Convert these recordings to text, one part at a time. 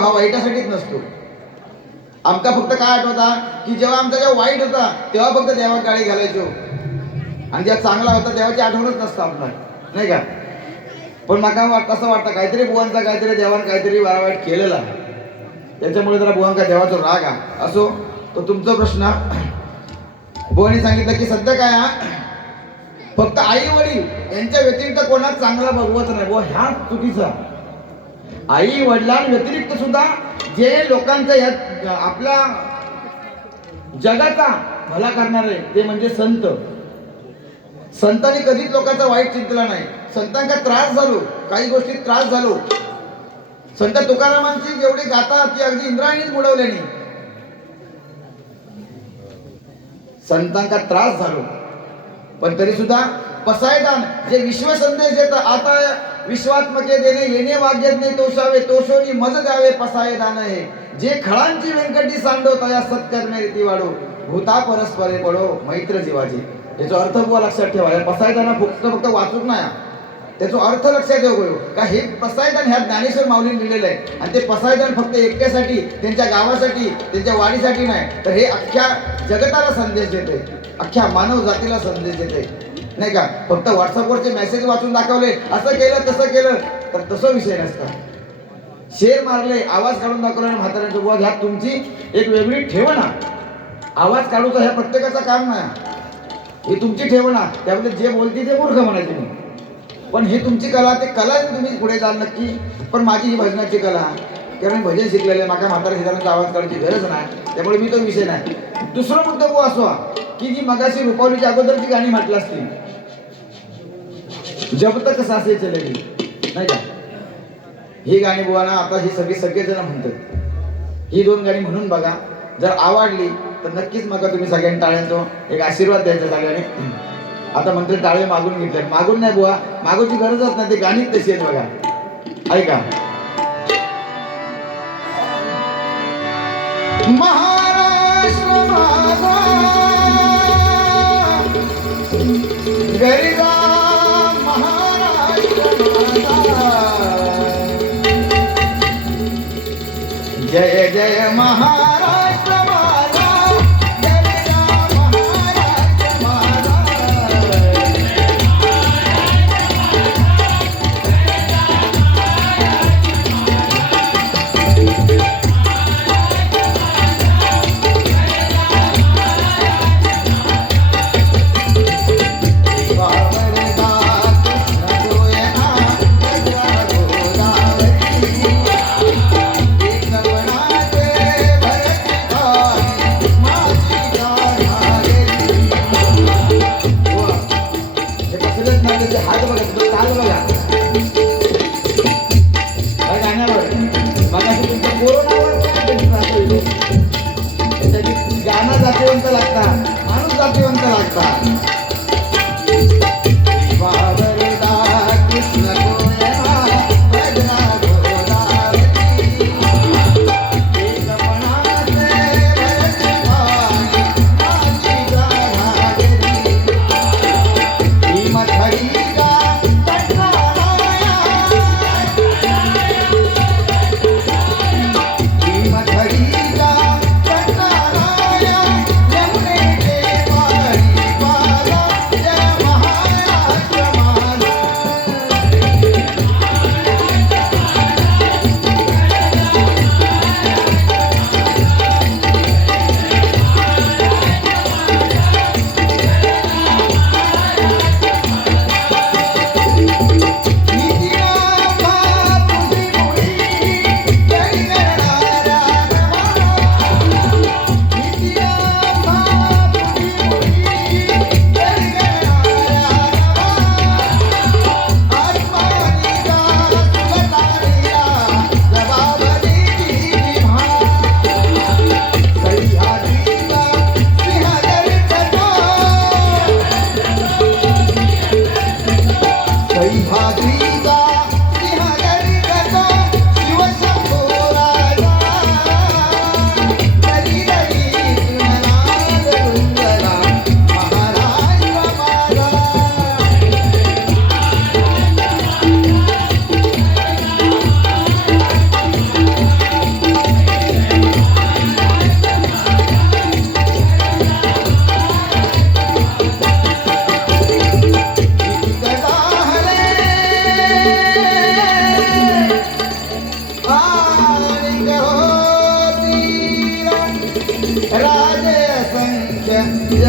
हा वाईटासाठीच नसतो. आमका फक्त काय आठवता की जेव्हा आमचा जेव्हा वाईट होता तेव्हा फक्त देवात गाडी घालायचो, आणि जेव्हा चांगला होता देवाची आठवणच नसतं आपल्याला, नाही का? पण मला असं वाटतं काहीतरी बुवांचा काहीतरी देवान काहीतरी वाईट केलेला, त्याच्यामुळे जरा बुवांका देवाचा राग असो. तो तुमचा प्रश्न. बुवांनी सांगितलं की सध्या काय फक्त आई वडील यांच्या व्यतिरिक्त कोणाच चांगला बघवत नाही. बुवा ह्या चुकीचा. आई वडिलांव्यतिरिक्त सुद्धा जे लोकांचा या आपल्या जगाचा भला करणारे ते म्हणजे संत. संतांनी कधीच लोकांचा वाईट चिंतला नाही. संतांना त्रास झालो, काही गोष्टीत त्रास झालो. संत तुकारामांची जेवढी गाथा ती अगदी इंद्रायणीच बुडवल्यानी. संतांना त्रास झालो, पण तरी सुद्धा पसायदान जे विश्व संदेश देतात, आता विश्वात्मके देणे येणे वाग्यज्ञ तोषावे तोषोनी मज द्यावे पसायदान आहे. जे खळांची व्यंकटी सांडवता या सत्कर्मे रीती वाढो भूता परस्परे पडो मैत्र जीवाची. याचा अर्थ बुवा लक्षात ठेवा. या पसायदाना फक्त वाचूक नाही, त्याचा अर्थ लक्षात ठेव का हे पसायदान ह्या ज्ञानेश्वर माऊलीने लिहिलेलं आहे. आणि ते पसायदान फक्त एकट्यासाठी त्यांच्या गावासाठी त्यांच्या वाडीसाठी नाही, तर हे अख्ख्या जगताला संदेश देते, अख्ख्या मानव जातीला संदेश देते, नाही का? फक्त व्हॉट्सअपवरचे मेसेज वाचून दाखवले असं केलं तसं केलं तर तसं विषय नसता. शेर मारले आवाज काढून दाखवला म्हाताऱ्यांचं बुवा ह्या तुमची एक वेगळी ठेवणा. आवाज काढूचा ह्या प्रत्येकाचं काम नाही, ही तुमची ठेवणा. त्यामुळे जे बोलती ते मूर्ख म्हणायचे तुम्ही, पण ही तुमची कला, ते कला तुम्ही पुढे जाल नक्की. पण माझी ही भजनाची कला, कारण भजन शिकलेलं आहे, माझ्या म्हातारा शेजारांचा आवाज काढायची गरज नाही, त्यामुळे मी तो विषय नाही. दुसरा मुद्दा वो असो की जी मगाशी रुपावलीच्या अगोदरची गाणी म्हटलं असतील, जब तक सासे चलेगी, नाही का? ही गाणी बुवाना आता ही सगळेजण म्हणतात. ही दोन गाणी म्हणून बघा, जर आवडली तर नक्कीच मग तुम्ही सगळ्यांनी टाळ्यांचा एक आशीर्वाद द्यायचा सगळ्यांनी. आता म्हणते टाळे मागून घेतले, मागून नाही बुवा, मागूची गरजच नाही, ते गाणीच तशी आहेत बघा. ऐका. महाराष्ट्र माझा गरीबा महाराष्ट्र माझा, जय जय महाराष्ट्र माझा, गरीबा महाराष्ट्र माझा. गाणं जातीवंत लागतात, माणूस जातीवंत लागतात.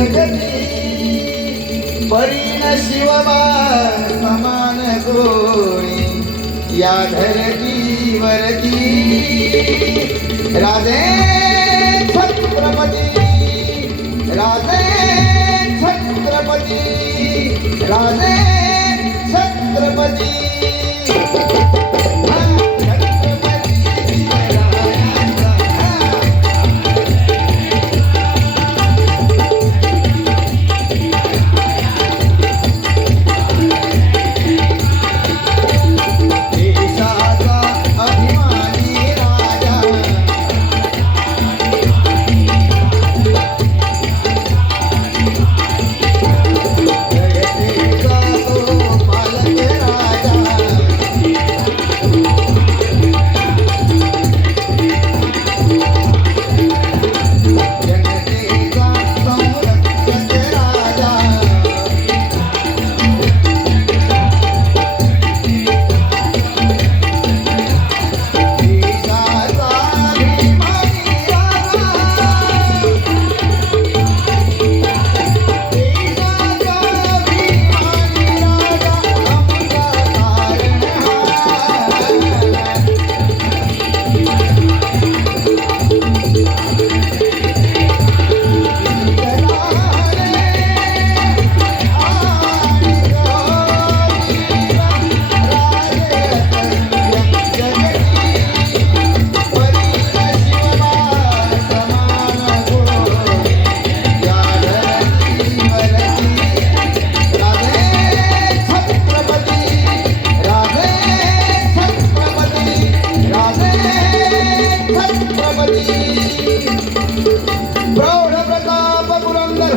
जगती परीन शिवबा समान कोणी या धरतीवरती राजे छत्रपती राजे छत्रपती राजे छत्रपती प्रौढ प्रताप पुरंदर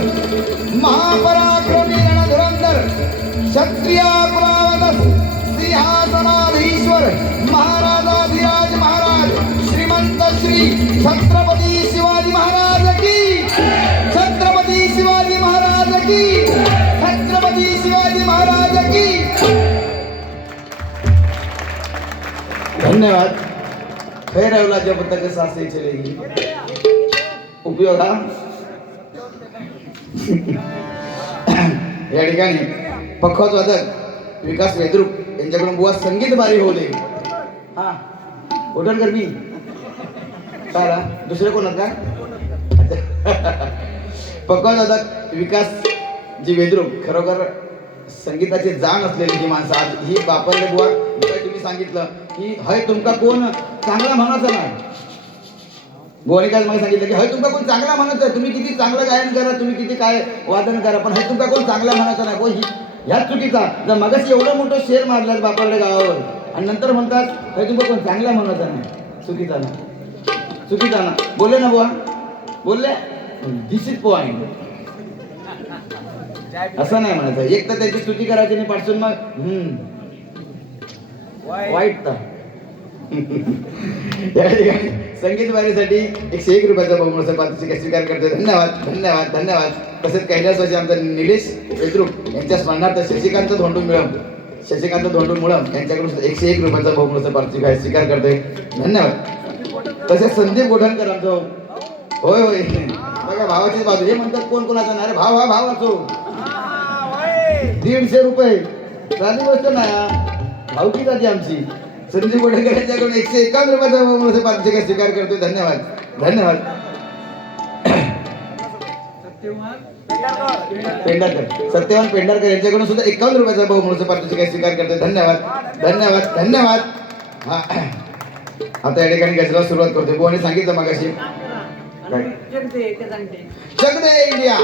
महापराक्रमी रणधुरंदर क्षत्रिय कुलावतस सिंहासनाधीश्वर महाराजाधिराज महाराज श्रीमंत श्री छत्रपती शिवाजी महाराज की छत्रपती शिवाजी महाराज की छत्रपती शिवाजी महाराज की धन्यवाद। खैरवला जब तक सांसें चलेगी उपयोग हा या ठिकाणी पखवाज वादक विकास वेद्रुप यांच्याकडून बुवा संगीत बारी होले हा उठण कर मी काय दुसरे कोण का पखवाज वादक विकास जी वेद्रुप खरोखर संगीताची जाण असलेली ही माणसं आज ही वापरले बुवा तुम्ही सांगितलं की हय तुमका कोण चांगला म्हणायचं नाही बुवाने काय मला सांगितलं की हय तुमका कोण चांगला म्हणायचं तुम्ही किती चांगलं गायन करा तुम्ही किती काय वादन करा पण हय तुमका कोण चांगला म्हणायचं नाही ही ह्याच चुकीचा जर मगाशी एवढं मोठं शेर मारलात बापारडे गावावर आणि नंतर म्हणतात हय तुमका कोण चांगला म्हणायचं नाही चुकीचा ना चुकीचा ना बोलले ना बुवा बोलले दिस इज पॉइंट असं नाही म्हणायचं एक तर त्याची स्तुती करायची आणि पाठसून मग वाईट तर या ठिकाणी संगीत वारीसाठी 101 रुपयाचा बहुमूल्य पारितोषिक स्वीकार करते धन्यवाद धन्यवाद धन्यवाद। तसेच कैलासवासी आमचा निलेश वेद्रुप यांच्या स्मरणार्थ शशिकांत धोंडू मुळम यांच्याकडून 101 रुपयाचा बहुमूल्य पारितोषिक स्वीकार करते धन्यवाद। तसेच संदीप गोठणकर आमचा होय होय बघा भावाची बाजू हे म्हणतात कोण कोणाचा नाही रे भाव हा भाव असो 150 रुपये साधी गोष्ट नाही भावकी जाती आमची संदीप गोठणकर यांच्याकडून 151 रुपयाचा बहुमूल्य पारितोषिक स्वीकार करतो धन्यवाद धन्यवाद। सत्यवान पेंढारकर यांच्याकडून सुद्धा 51 रुपयाचा बहुमूल्य पारितोषिक स्वीकार करतो धन्यवाद धन्यवाद धन्यवाद। हा आता या ठिकाणी गजराला सुरुवात करतो बुवाने सांगितलं मगाशी जगदे इंडिया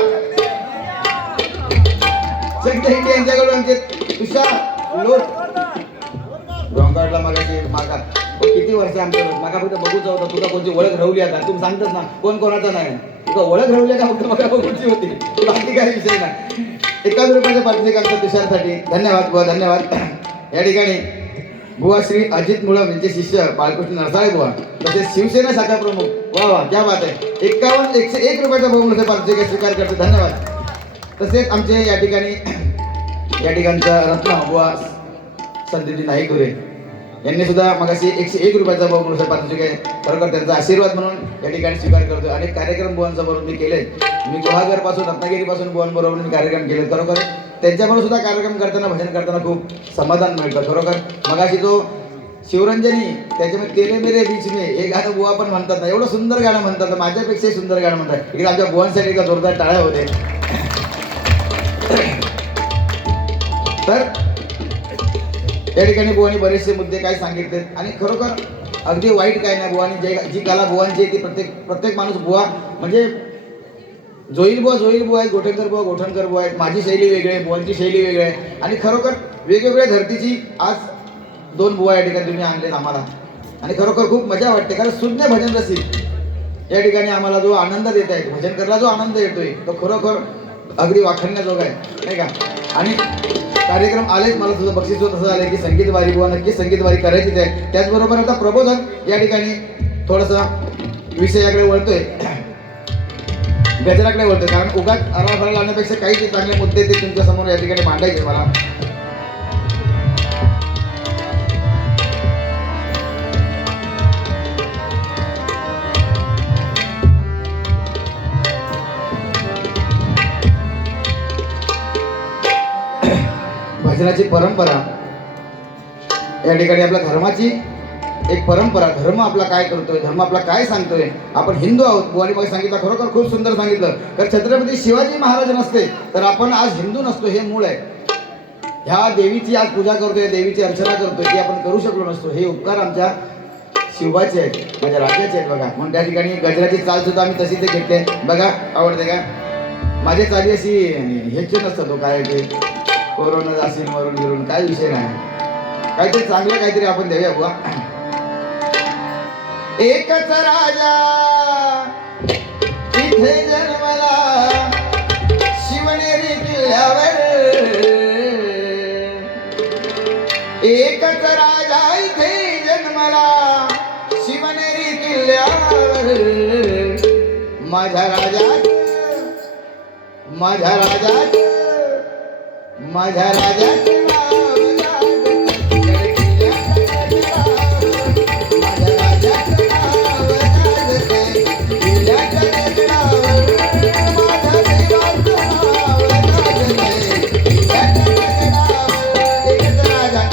यांच्याकडून तुषार लोट डोंगरला मगाशी मागा किती वर्ष आमच्या मागा फक्त बघूच होता तुला कोणती ओळख राहली आता तुम्ही सांगतच ना कोण कोणाचा नाही तुला ओळख राहली का फक्त मला बघूची होती बाकी काही विषय नाही 51 रुपयाच्या पारितोषिक आमच्या तुषारसाठी धन्यवाद बुवा धन्यवाद। या ठिकाणी बुवा श्री अजित मुळम यांचे शिष्य बाळकृष्ण नरसाळे बुवा तसेच शिवसेना शाखा प्रमुख वा वा क्या बात आहे 101 रुपयाचा बहुमूल्य पारितोषिक स्वीकार करतो धन्यवाद। तसेच आमचे या ठिकाणचा रत्न बुवा संदीप नाईक धुरे यांनी सुद्धा मगाशी 101 रुपयाचा बहुमूल्य पारितोषिक आहे. खरोखर त्यांचा आशीर्वाद म्हणून या ठिकाणी स्वीकार करतो. अनेक कार्यक्रम बुवांसमोरून मी केले. मी गुहागर पासून रत्नागिरीपासून बुवांबरोबर मी कार्यक्रम केले. खरोखर त्यांच्याबरोबर सुद्धा कार्यक्रम करताना भजन करताना खूप समाधान मिळतं. खरोखर मगाशी तो शिवरंजनी त्याच्यामध्ये तेरे मेरे बीच में हे गाणं बुवा पण म्हणतात ना, एवढं सुंदर गाणं म्हणतात, माझ्यापेक्षा सुंदर गाणं म्हणतात. इकडे आमच्या बुवांसाठी का जोरदार टाळ्या होते. तर या ठिकाणी बुवानी बरेचसे मुद्दे काय सांगितले आणि खरोखर अगदी वाईट काय नाही. बुवानी जी कला बुवांची ती प्रत्येक माणूस बुवा म्हणजे जोईल बुवा आहेत, गोठणकर बुवा आहेत. माझी शैली वेगळी आहे, बुवांची शैली वेगळी आहे आणि खरोखर वेगवेगळ्या धर्तीची आज 2 बुवा या ठिकाणी तुम्ही आणलेत आम्हाला आणि खरोखर खूप मजा वाटते. कारण सुज्ञ भजन रसिक या ठिकाणी आम्हाला जो आनंद देत आहेत, भजन करायला जो आनंद येतोय तो खरोखर अगदी वाखाणण्याजोगा आहे, नाही का. आणि कार्यक्रम आलेच, मला तुझं बक्षीस असं आलंय की संगीत वारी बुवा नक्की संगीत वारी करायचीच आहे. त्याचबरोबर आता प्रबोधन या ठिकाणी थोडासा विषयाकडे वळतोय, गजराकडे वळतोय. कारण उगाच आराफारा लावण्यापेक्षा काही जे चांगले मुद्दे ते तुमच्या समोर या ठिकाणी मांडायचे मला. भजनाची परंपरा या ठिकाणी आपल्या धर्माची एक परंपरा, धर्म आपला काय करतोय, धर्म आपला काय सांगतोय. आपण हिंदू आहोत. बुवानी मग सांगितलं, खरोखर खूप सुंदर सांगितलं. तर छत्रपती शिवाजी महाराज नसते तर आपण आज हिंदू नसतो, हे मूळ आहे. ह्या देवीची आज पूजा करतोय, देवीची अर्चना करतोय, ती आपण करू शकलो नसतो. हे उपकार आमच्या शिवाचे आहेत, माझ्या राजाचे आहेत बघा. म्हणून त्या ठिकाणी गजराची चाल सुद्धा आम्ही तशीच घेतली बघा. आवडते का? माझी चाली अशी ह्याची नसतं, तो काय ते कोरोना जाशील मरून गिरून काय विषय नाही. काहीतरी चांगलं काहीतरी आपण देऊया बुवा. एकच राजा इथे जन्मला शिवनेरी किल्ल्यावर, एकच राजा इथे जन्मला शिवनेरी किल्ल्यावर. माझ्या राजाच माझ्या राजाच माझ्या राजाचे नाव जागते, माझ्या राजाचे नाव जागते, किल्ल्याच्या गगनावर माझ्या देवाचं नाव जागते, किल्ल्याच्या गगनावर. एकच राजा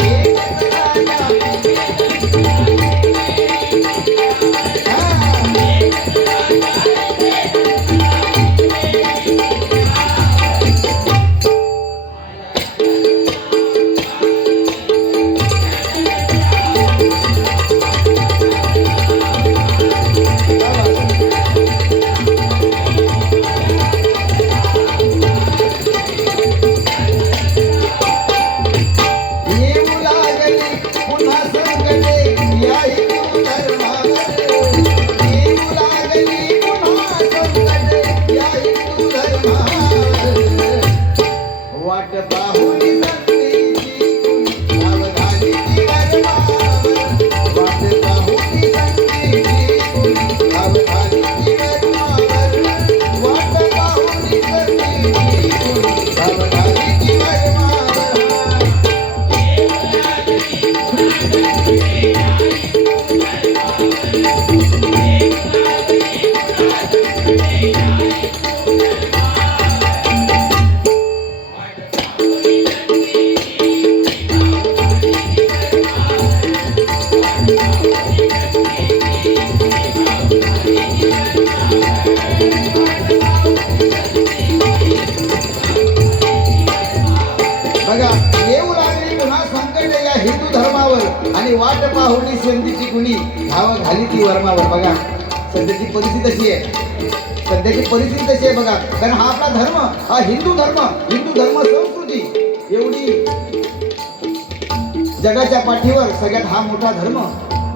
आणि वाट पाहुणी संधीची कुणी धाव घाली ती वर्मावर. बघा सध्याची परिस्थिती तशी आहे, सध्याची परिस्थिती तशी आहे बघा. कारण हा आपला धर्म, हा हिंदू धर्म संस्कृती एवढी जगाच्या पाठीवर सगळ्यात हा मोठा धर्म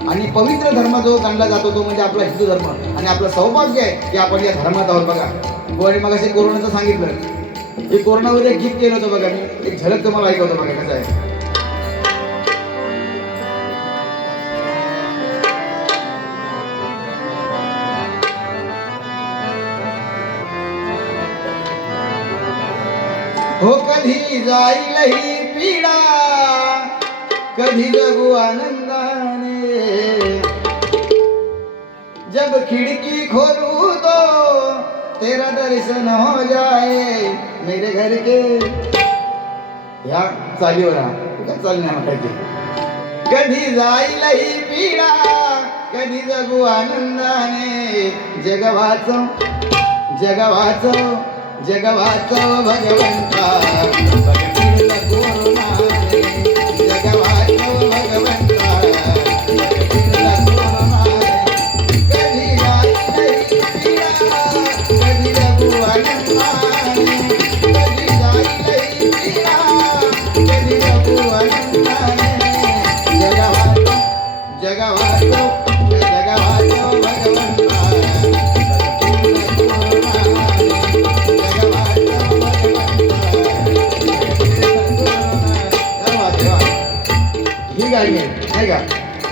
आणि पवित्र धर्म जो गणला जातो तो म्हणजे आपला हिंदू धर्म. आणि आपलं सौभाग्य आहे की आपण या धर्मात आहोत. बघा बुवाने मगाशी कोरोनाचं सांगितलं, हे कोरोनावर एक गीत केलं होतं बघा. मी एक झलक तुम्हाला ऐकवतो बघा कसं आहे. हो कधी जाईल ही पीडा, कधी जगू आनंदा, जब खिड़की खोलूं तो तेरा दर्शन हो जाए मेरे घर के. ह्या चालीवर तू काय चालण्या म्हणायची. कधी जाईल ही पीडा कधी जगू आनंदाने. जग वाचव जग वाचव जग वाचव भगवंता बघतील कोरोनाने. जग वाचव भगवंता बघतील कोरोनाने. कधी जाईल ही पीडा कधी जगू आनंदाने. कधी जाईल ही पीडा कधी जगू आनंदाने. जगवाचो जगवाचो भगवंता ही गाणी आहे नाही का.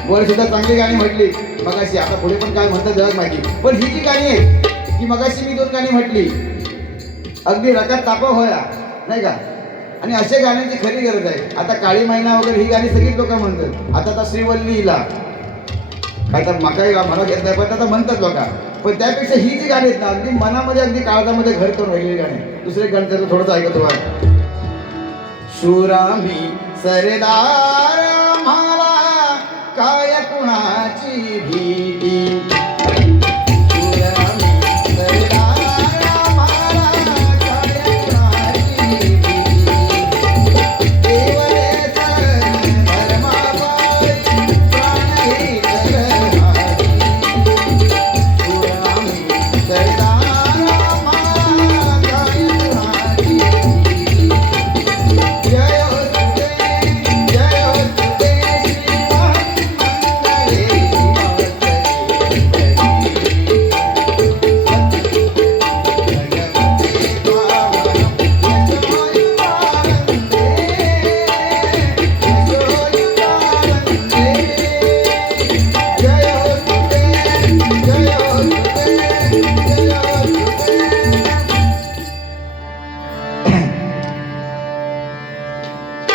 वर सुद्धा चांगली गाणी म्हटली मगाशी. आता पुढे पण काय म्हणतात जग माहिती. पण ही जी गाणी आहे की मगाशी मी 2 गाणी म्हटली अगदी रकात तापा होया नाही का. आणि अशा गाण्याची खरी गरज आहे. आता काळी मैना वगैरे ही गाणी सगळीच लोक म्हणतात. आता श्रीवल्लीला काय तर मकाई मला घेत नाही पण आता म्हणतात लोक. पण त्यापेक्षा ही जी गाणी आहेत ना अगदी मनामध्ये अगदी काळजामध्ये घर करून राहिलेली गाणी. दुसरे गाणं त्याचं थोडंसं ऐकतो. शूरामी सरदार आम्हाला काय कुणाची भीती.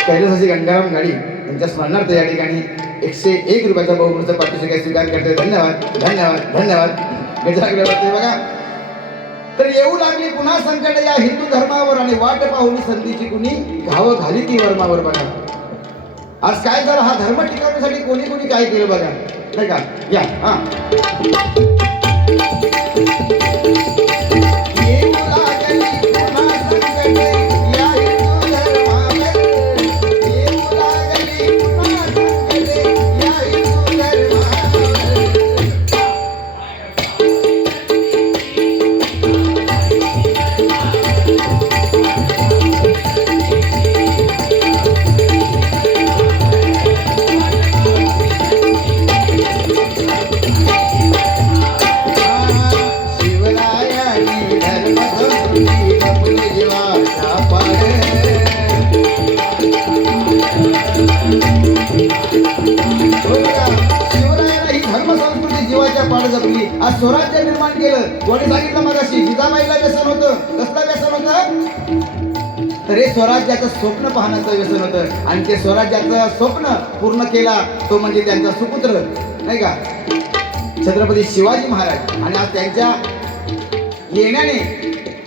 कैलासाची गंगाराम गाडी यांच्या स्मरणार्थ या ठिकाणी 101 रुपयाचा बहुमूल्य पारितोषिक स्वीकार करते. धन्यवाद धन्यवाद धन्यवाद. गजरागल्यावरती बघा. तर येऊ लागली पुन्हा संकट या हिंदू धर्मावर आणि वाट पाहुली संधीची कुणी घाव घाली ती वर्मावर. बघा आज काय झालं. हा धर्म टिकवण्यासाठी कोणी कोणी काय केलं बघा नाही का. या हा आज स्वराज्य निर्माण केलं. कोणी सांगितलं मगाशी जिजाबाईला व्यसन होतं. कसलं व्यसन होतं तर हे स्वराज्याचं स्वप्न पाहण्याचं व्यसन होतं. आणि ते स्वराज्याचं स्वप्न पूर्ण केला तो म्हणजे त्यांचा सुपुत्र नाही का छत्रपती शिवाजी महाराज. आणि आज त्यांच्या येण्याने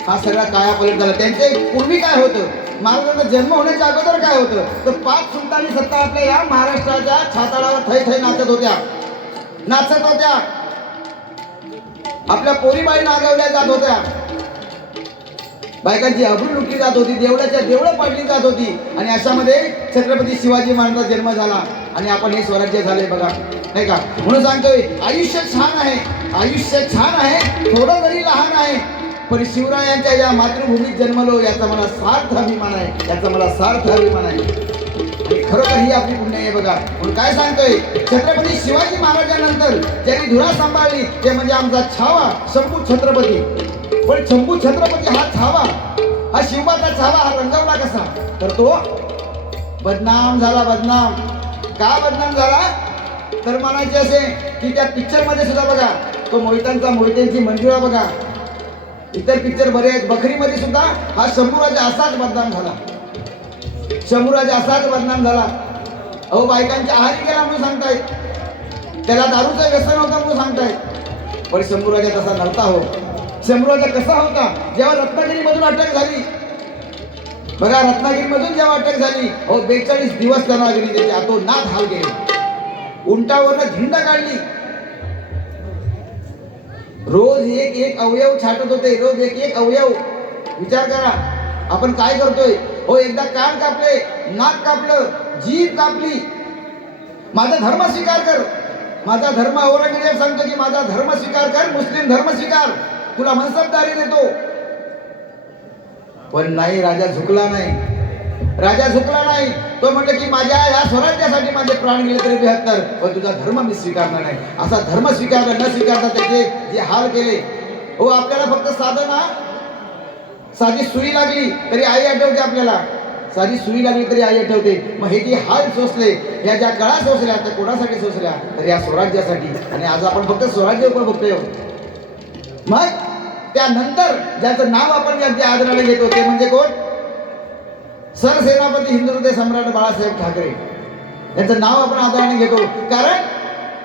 हा सगळा कायापालट झाला. त्यांचे पूर्वी काय होतं महाराजांचा जन्म होण्याच्या अगोदर काय होतं तर 5 सुलतानी सत्ता आपल्या या महाराष्ट्राच्या छाताडावर थै थै नाचत होत्या. आपल्या पोरीबाई नागवल्या जात होत्या. बायकांची अब्रू लुटली जात होती. देवळाच्या देवळं पाडली जात होती. आणि अशामध्ये छत्रपती शिवाजी महाराजांचा जन्म झाला आणि आपण हे स्वराज्य झाले बघा नाही का. म्हणून सांगतोय आयुष्य छान आहे. आयुष्य छान आहे थोडं जरी लहान आहे पण शिवरायांच्या या मातृभूमीत जन्मलो याचा मला सार्थ अभिमान आहे. याचा मला सार्थ अभिमान आहे. खरोखर ही आपली पुण्य आहे बघा. म्हणून काय सांगतोय छत्रपती शिवाजी महाराजांनंतर ज्यांनी धुरा सांभाळली ते म्हणजे आमचा छावा शंभू छत्रपती. पण शंभू छत्रपती हा छावा हा शिवबाचा छावा हा रंगवला कसा तर तो बदनाम झाला. बदनाम का बदनाम झाला तर म्हणायचे असे की त्या पिक्चर मध्ये सुद्धा बघा तो मोहित्यांची मंजुळा बघा. इतर पिक्चर बरे आहेत. बकरीमध्ये सुद्धा हा शंभूराजा असाच बदनाम झाला. शंभूराजा असाच बदनाम झाला. अहो बायकांच्या आहारी गेला म्हणून सांगतायत. त्याला दारूचं व्यसन होतं म्हणून सांगतायत. पण शंभूराजा तसा नव्हता हो. शंभूराजा कसा होता? जेव्हा रत्नागिरीमधून अटक झाली बघा, रत्नागिरीमधून जेव्हा अटक झाली हो, 42 दिवस त्यांना अग्नी देते तो नाथ हाल गेले. उंटावरनं झिंड काढली. रोज एक एक अवयव छाटत होते, रोज एक एक अवयव. विचार करा आपण काय करतोय हो. एकदा कान कापले, नाक कापलं, जीभ कापली. माझा धर्म स्वीकार कर. माझा धर्म औरंगजेब सांगतो की माझा धर्म स्वीकार कर, मुस्लिम धर्म स्वीकार, तुला मनसबदारी देतो. पण नाही, राजा झुकला नाही. राजा झुकला नाही. तो म्हटलं की माझ्या या स्वराज्यासाठी माझे प्राण गेले तरी 72, पण तुझा धर्म मी स्वीकारणार नाही. असा धर्म स्वीकारला न स्वीकारता त्याचे जे हाल केले हो. आपल्याला फक्त साधं ना, साधी सुई लागली तरी आई आठवते आपल्याला. साधी सुई लागली तरी आई आठवते. मग हे जे हाल सोसले, या ज्या कळा सोसल्या, त्या कोणासाठी सोसल्या? तर या स्वराज्यासाठी. आणि आज आपण फक्त स्वराज्य उपर बघतोय. मग त्यानंतर ज्याचं नाव आपण अगदी आदराने घेतो ते म्हणजे कोण? सरसेनापती हिंदू हृदय सम्राट बाळासाहेब ठाकरे. यांचं नाव आपण आदराने घेतो. कारण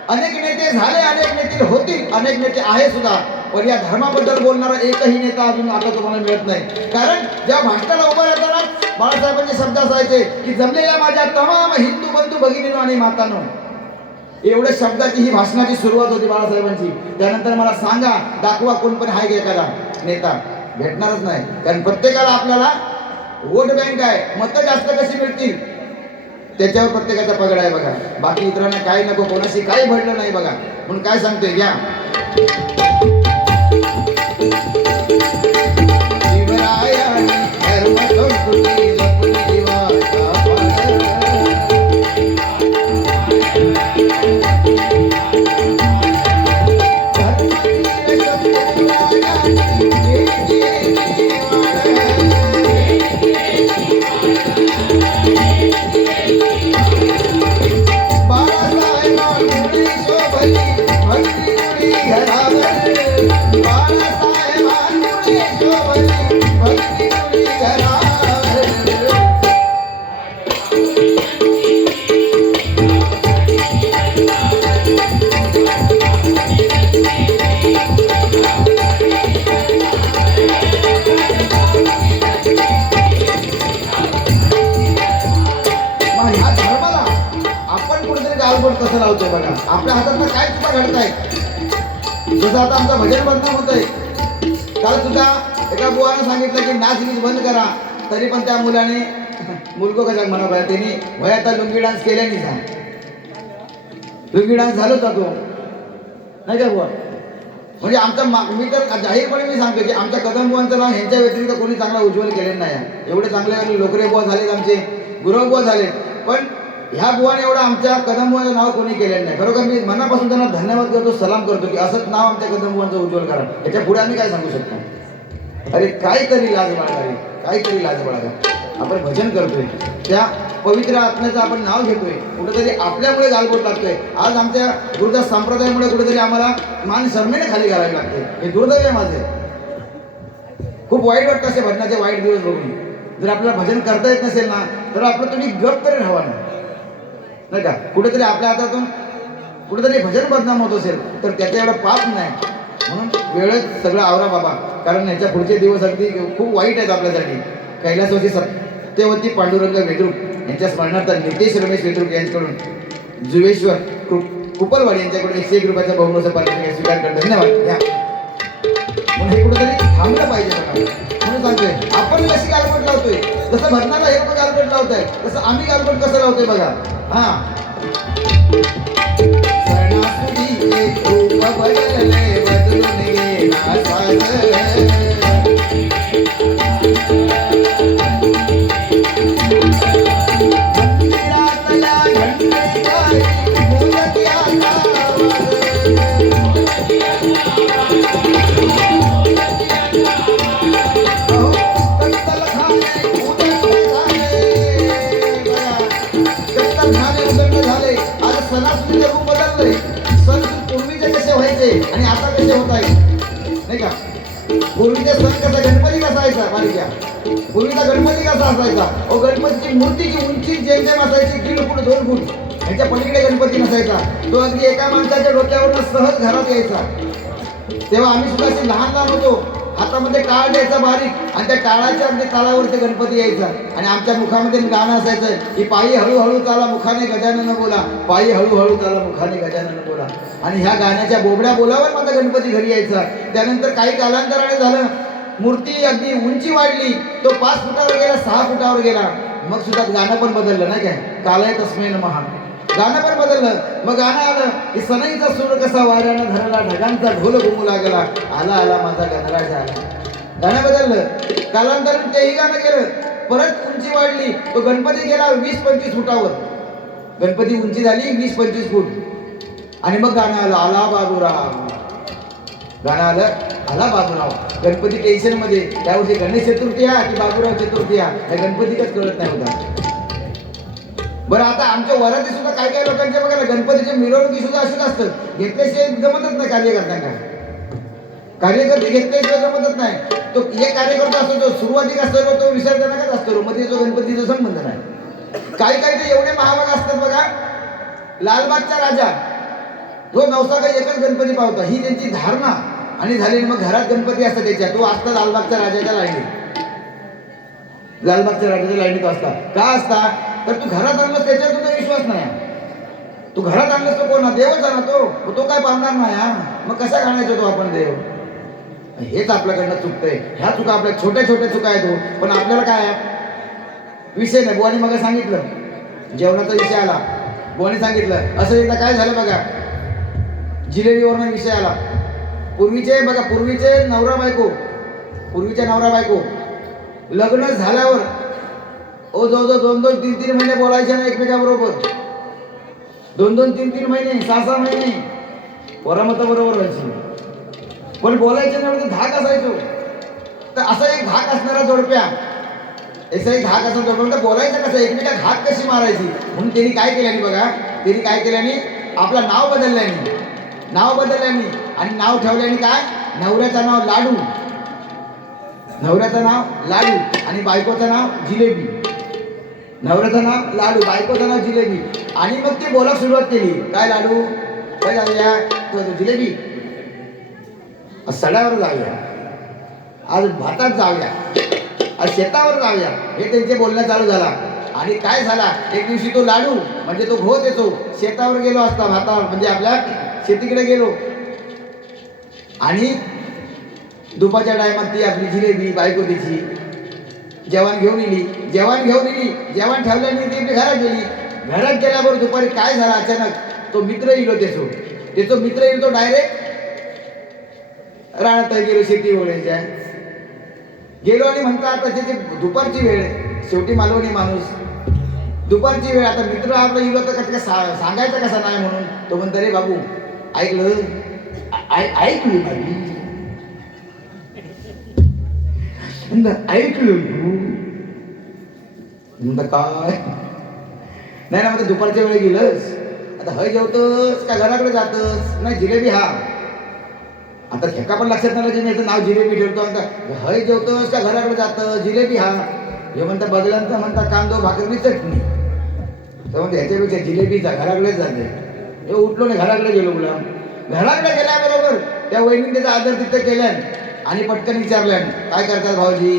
अनेक नेते झाले, अनेक नेते होतील, अनेक नेते आहे सुद्धा, पण या धर्माबद्दल बोलणारा एकही नेता अजून आता तुम्हाला मिळत नाही. कारण जेव्हा भाषणाला उभा राहताना बाळासाहेबांचे शब्द असायचे की जमलेल्या माझ्या तमाम हिंदू बंधू भगिनीनो आणि मातांनो, एवढ्या शब्दाची ही भाषणाची सुरुवात होती बाळासाहेबांची. त्यानंतर मला सांगा, दाखवा कोण पण आहे की एखादा नेता? भेटणारच नाही. कारण प्रत्येकाला आपल्याला वोट बँक आहे, मतं जास्त कशी मिळतील त्याच्यावर प्रत्येकाचा पगड आहे बघा. बाकी इतरांना काय नको, कोणाशी काही भडलं नाही बघा. म्हणून काय सांगतोय घ्या, कसं लावतोय बघा. आपल्या हातात काय चुका घडताय. जसं आता आमचं भजन बदनाम होतंय. काल सुद्धा एका बुवाने सांगितलं की नाच गीत बंद करा, तरी पण त्या मुलाने मुलगो कशा म्हणा पाहिजे त्यांनी वयाचा लुंगी डान्स केल्याने जा. लुंगी डान्स झालं होता तो नाही का बुवा. म्हणजे आमचा मी तर जाहीरपणे मी सांगतो की आमच्या कदम बुवांचं नाव ह्यांच्या व्यतिरिक्त कोणी चांगला उज्ज्वल केलेलं नाही. एवढे चांगले लोकरे बुवा झालेत, आमचे गुरव बुवा झाले, पण ह्या बुवाने एवढं आमच्या कदम बुवाचं नाव कोणी केलेलं नाही. खरोखर मी मनापासून त्यांना धन्यवाद करतो, सलाम करतो की असंच नाव आमच्या कदम बुवांचं उज्ज्वल करा. याच्या पुढे आम्ही काय सांगू शकतो? अरे काहीतरी लाज बाळगा रे, काहीतरी लाज बाळगा. आपण भजन करतोय, त्या पवित्र आत्म्याचं आपण नाव घेतोय, कुठेतरी आपल्यामुळे गालबोट लागतोय. आज आमच्या गुरुदास संप्रदायामुळे कुठेतरी आम्हाला मान शर्मेने खाली घालावी लागते. हे दुर्दैव आहे माझे. खूप वाईट वाटतं असे भजनाचे वाईट दिवस बघून. जर आपल्याला भजन करता येत नसेल ना, तर आपलं तुम्ही गप तरी राहावा नाही का. कुठेतरी आपल्या हातातून कुठेतरी भजन बदनाम होत असेल तर त्याचं एवढं पाप नाही. म्हणून वेळच सगळं आवरा बाबा, कारण याच्या पुढचे दिवस अगदी खूप वाईट आहेत आपल्यासाठी. कैलासवासी सत्यवती पांडुरंग वेद्रुक यांच्या स्मरणार्थ नितेश रमेश वेद्रुक यांच्याकडून जुवेश्वर कुपलवाडी यांच्याकडून 101 रुपयाचा बहुमोल पारितोषिक स्वीकार करतो. धन्यवाद. या म्हणून हे कुठेतरी थांबलं पाहिजे बघा. म्हणून सांगतोय आपण कशी गालबोट लावतोय, जसं भजनाला हे लोक गालबोट लावताय तसं आम्ही गालबोट कसं लावतोय बघा. हा सणासुदीचे रूप बदलले, बदलून गेला साज. सणासुदीचे रूप बदलले. सण पूर्वीचे कसे व्हायचे आणि आता कसे होत आहे नाही का. पूर्वीचे सण कसा, गणपती कसा असायचा बारीक्या, पूर्वीचा गणपती कसा असायचा. गणपतीची मूर्तीची उंची जेम असायची 1.5 फूट 2 फूट. ह्याच्या पलीकडे गणपती नसायचा. तो अगदी एका माणसाच्या डोक्यावरनं सहज घरात यायचा. तेव्हा आम्ही सुद्धा असे लहान लहान होतो. हातामध्ये टाळ द्यायचा बारीक आणि त्या टाळाच्या अगदी तालावरती गणपती यायचा आणि आमच्या मुखामध्ये गाणं असायचं की पायी हळूहळू चाला मुखाने गजानन बोला, पायी हळूहळू चाला मुखाने गजानन बोला. आणि ह्या गाण्याच्या बोबड्या बोलावर माझा गणपती घरी यायचा. त्यानंतर काही कालांतराने झालं, मूर्ती अगदी उंची वाढली, तो 5 फुटावर गेला, 6 फुटावर गेला. मग सुद्धा गाणं पण बदललं नाही काय, कालाय तस्मै नमः, गाणं पण बदललं. मग गाणं आलं की सनईचा सूर कसा वाऱ्यानं धरला, ढगांचा ढोल घुमू लागला, आला आला माझा गणराज आला. गाणं बदललं. कालांतराने तेही गाणं केलं, परत उंची वाढली, तो गणपती गेला 20-25 फुटावर. गणपती उंची झाली 20-25 फूट. आणि मग गाणं आलं, आला बाबूराव. गाणं आलं, आला बाबूराव. गणपती टेन्शन मध्ये, त्यावर्षी गणेश चतुर्थी हा की बाबूराव चतुर्थी हा, हे गणपतीच कळत नाही होता. बरं आता आमच्या वराती सुद्धा काही काही लोकांच्या बघा ना, गणपतीच्या मिरवणुकी सुद्धा अशीच असतात, घेतल्याशिवाय जमतच नाही कार्यकर्त्यांना. कार्यकर्ते घेतल्याशिवाय जमतच नाही. तो एक कार्यकर्ता असतो, तो सुरुवातीक असतो, तो विसर्जनाचाच असतो, मध्ये जो गणपतीचा संबंध नाही. काही काही ते एवढे महाभाग असतात बघा. लालबागचा राजा जो नवसाला एकच गणपती पावता, ही त्यांची धारणा आणि झाली. मग घरात गणपती असतात त्याच्या, तो असता लालबागच्या राजाच्या लाईनीत. लालबागच्या राजाच्या लाईनीत असता का असता, तर तू घरात आणलंस त्याच्यावर तुझा विश्वास नाही. तू घरात आणलंस तो कोण, देवच आहे ना तो काय पावणार नाही. मग कसा घालायचा तो आपण देव. हेच आपल्याकडनं चुकतंय. ह्या चुका आपल्या छोट्या छोट्या चुका आहेत. पण आपल्याला काय विषय नाही. बुवानी मग सांगितलं, जेवणाचा विषय आला, बुवानी सांगितलं असं एकदा काय झालं बघा, जिलेबीवरनं विषय आला. पूर्वीचे नवरा बायको लग्न झाल्यावर जवळजवळ 2-2-3-3 महिने बोलायचे ना एकमेकाबरोबर. 2-2-3-3 महिने, 6-6 महिने वरामता बरोबर व्हायची, पण बोलायचे नाही. धाक असायचो. तर असा एक धाक असणारा जोडप्या, तर बोलायचं कसं, एकमेका धाक कशी मारायची. म्हणून त्यांनी काय केल्याने बघा, आपलं नाव बदलल्याने आणि नाव ठेवल्याने काय, नवऱ्याचं नाव लाडू आणि बायकोचं नाव जिलेबी. नवऱ्याचं नाव लाडू, बायकोचं नाव जिलेबी. आणि मग ती बोलायला सुरुवात केली, काय लाडू, काय जाऊया, जिलेबी, आज सड्यावर जाऊया, आज भातात जाऊया, आज शेतावर जाऊया. हे त्यांचे बोलणं चालू झाला. आणि काय झाला, एक दिवशी तो लाडू म्हणजे तो घोत येतो, शेतावर गेलो असता, भातावर म्हणजे आपल्या शेतीकडे गेलो. आणि दुपारच्या टायमात ती आपली जिलेबी बायको तिची जेवण घेऊन येली. जेवण ठेवल्याने ती आपली घरात गेली. घरात गेल्याबरोबर दुपारी काय झालं, अचानक तो मित्र येलो, त्याचा मित्र येईल, तो डायरेक्ट राहत गेलो, शेती ओळायच्या गेलो. आणि म्हणता आता त्याची दुपारची वेळ, शेवटी मालवणी माणूस, दुपारची वेळ. आता मित्र आपला येलो तर कसं सांगायचं कसा नाही म्हणून. तो म्हणतो, रे बाबू ऐकलं, ऐकलं म्हणतं काय नाही ना, म्हणतं दुपारच्या वेळी गेलंस, आता हय जेवतस का घराकडे जातस, नाही जिलेबी हा. आता ठेका पण लक्षात नाही की याचं नाव जिलेबी ठेवतो. आता हय जेवतस का घराकडे जातं, जिलेबी हा. हे म्हणता बदलांचा म्हणता कांदो भाकरी चटणी, तर म्हणते ह्याच्यापेक्षा जिलेबीचा घराकडेच जाते. हे उठलो नाही, घराकडे गेलो. घराकडे गेल्याबरोबर त्या वहिनीने त्याचा आदर तिथं केल्यान आणि पटकन विचारल्यान, काय करतात भाऊजी,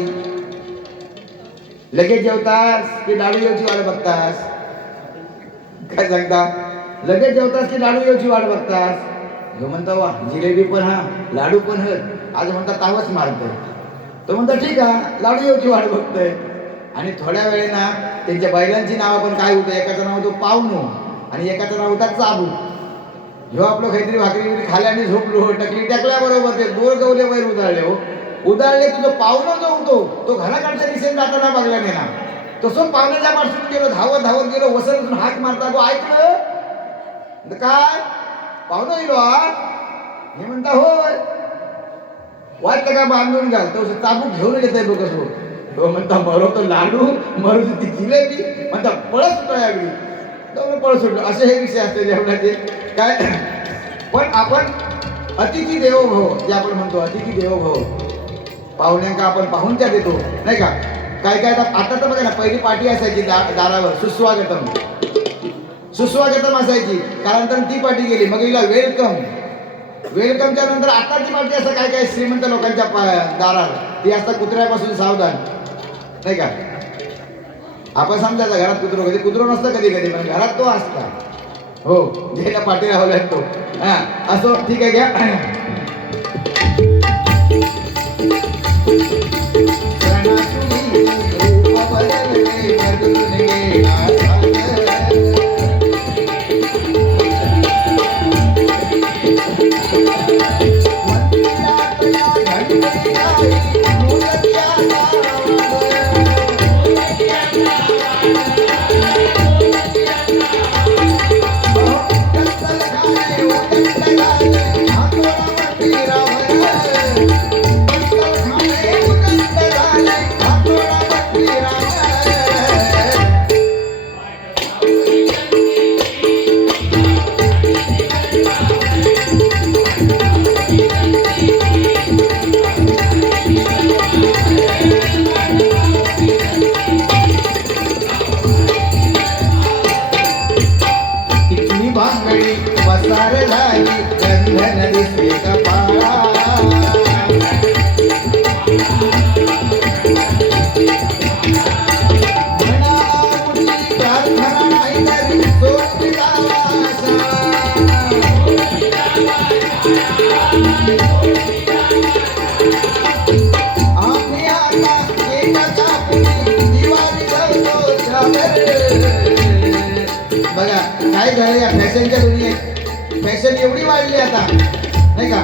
लगेच जेवतास की लाडू येऊची वाट बघतास. काय सांगता, लगेच जेवतास की लाडू येऊची वाट बघतास. हे म्हणता वा, जिलेबी पण हा, लाडू पण हत, आज म्हणता तावच मारतोय. तो म्हणता ठीक आहे, लाडू येऊची वाट बघतोय. आणि थोड्या वेळेना त्यांच्या बैलांची नावं पण काय होतं, एकाचं नाव होतं पावनो आणि एकाचं नाव होता चाबू. ह्यो आपलं काहीतरी भाकरी खाल्याने झोपलो, टकली टाकल्याबरोबर ते 2 गवले बैल उदाळले. तुझं पावनं जो होतो तो घराकडच्या दिशेने जाताना बघला नाही ना, तसं पावण्याच्या माणसून गेलो, धावत गेलो, वसरून हाक मारता, तो ऐकलं काय पावनं येलो हे म्हणता, होय वाटलं का बांधून घाल, तो चाबूक घेऊन येत आहे बघ. तो म्हणता मरो तो लाडू, मरो ती जिलेबी, म्हणता पळत सुटतो यावेळी, तो पळत सुटलो. असे हे विषय असते जेवणाचे काय. पण आपण अतिथी देवो भव, जे आपण म्हणतो अतिथी देवो भव, पाहुण्यांका आपण पाहुणचार देतो नाही का. काय काय आता तर बघा ना, पहिली पाठी असायची दारावर, सुस्वागतम असायची. कारण ती पाठी गेली, मग हिला वेलकमच्या नंतर आताची पार्टी असं काय काय श्रीमंत लोकांच्या दारात ती असतात कुत्र्यापासून सावधान, नाही का? आपण समजायचं घरात कुत्रो, कधी कुत्रो नसतं, कधी कधी पण घरात तो असता. हो, ज्याला पाठी राहलाय तो. हा असो, ठीक आहे, घ्या. बघा काय झालं या फॅशनच्या दुनियेत. फॅशन एवढी वाढली आता, नाही का?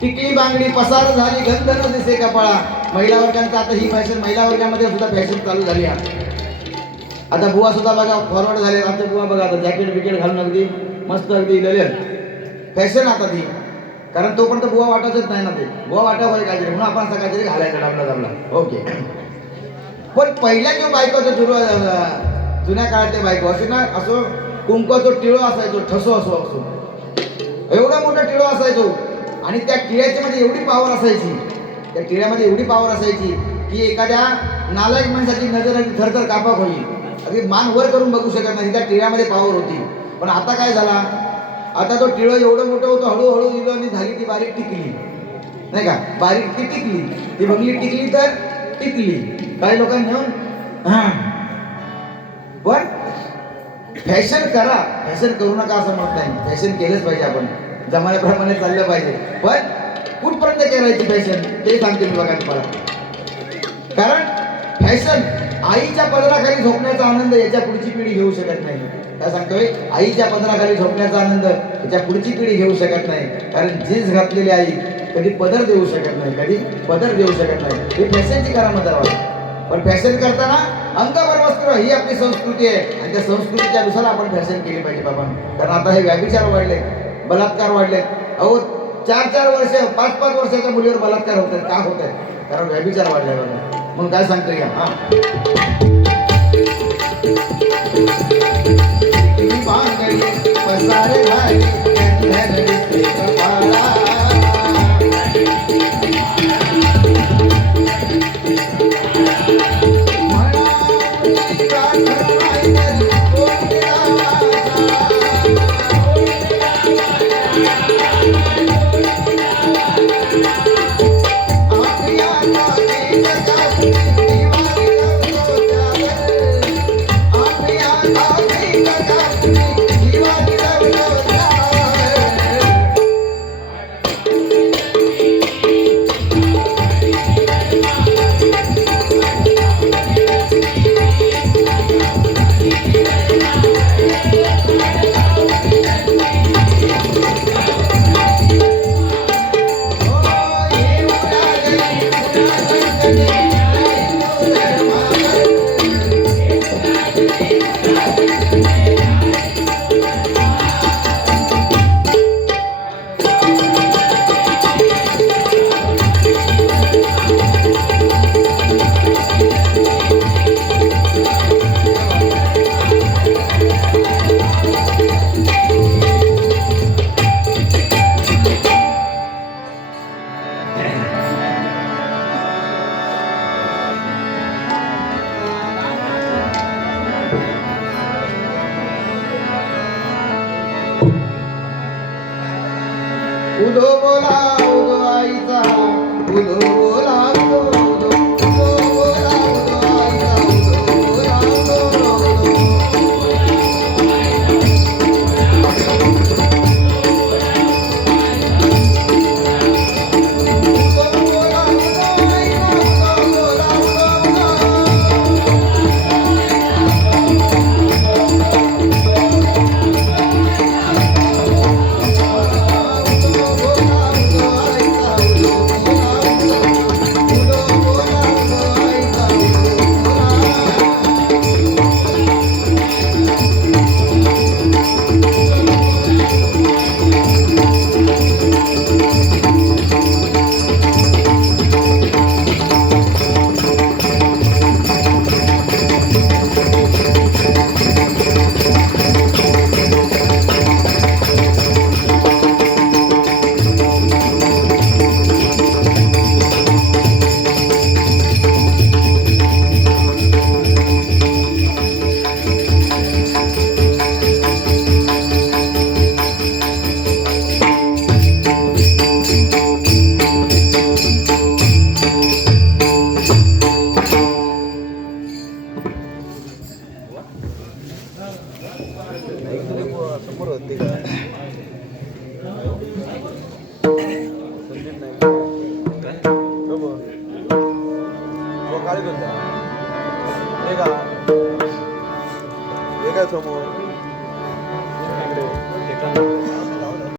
टिकली बांगडी पसार झाली, गंध न दिसे कपाळा. महिला वर्गांचा आता ही फॅशन, महिला वर्गामध्ये सुद्धा फॅशन चालू झाली आहे. आता बुवा सुद्धा बघा फॉरवर्ड झाले. आमच्या बुवा बघा आता जॅकेट बिकेट घालून अगदी मस्त, अगदी ललित फॅशन आता ती. कारण तोपर्यंत बुवा वाटायचंच नाही ना, ते बुवा वाटावं होय काहीतरी, म्हणून आपण असं काहीतरी घालायचं आपला. ओके. पण पहिल्या जो बायकोचं जुन्या काळातल्या बायको असे ना, असं कुंकवाचं टिळो असायचो, ठसो असो एवढा मोठा टिळो असायचो. आणि त्या टिळ्याच्या मध्ये एवढी पावर असायची, त्या टिळ्यामध्ये एवढी पावर असायची की एखाद्या नालायक माणसाची नजर आणि थरथर कापा होईल, अगदी मान वर करून बघू शकत नाही, त्या टिळ्यामध्ये पावर होती. पण आता काय झाला, आता तो टिळो एवढं मोठं होतं, हळूहळू दिलं आणि झाली ती बारीक टिकली, नाही का? बारीक ती टिकली, ती बंगली टिकली तर टिकली. काही लोकांनी घेऊन पण फॅशन करा, फॅशन करू नका असं म्हणत नाही. फॅशन केलंच पाहिजे, आपण जमान्याप्रमाणे चाललं पाहिजे. पण कुठपर्यंत करायची फॅशन ते सांगते मी बघा तुम्हाला. कारण फॅशन आईच्या पदराखाली झोपण्याचा आनंद याच्या पुढची पिढी घेऊ शकत नाही. काय सांगतोय? आईच्या पदराखाली झोपण्याचा आनंद याच्या पुढची पिढी घेऊ शकत नाही. कारण जीन्स घातलेली आई कधी पदर देऊ शकत नाही, कधी पदर देऊ शकत नाही. ही फॅशनची करामत आहे. पण फॅशन करताना अंगावर वस्त्र ही आपली संस्कृती आहे, आणि त्या संस्कृतीच्या नुसार आपण फॅशन केली पाहिजे बाबा. कारण आता हे व्यभिचार वाढले, बलात्कार वाढले. अहो 4-4 वर्ष 5-5 वर्षाच्या मुलीवर बलात्कार होत आहेत. का होत आहेत? कारण व्यभिचार वाढले बाबा. मग काय सांगतो या समोर होती का संदीप नाही काय काळी कोणता हे का समोर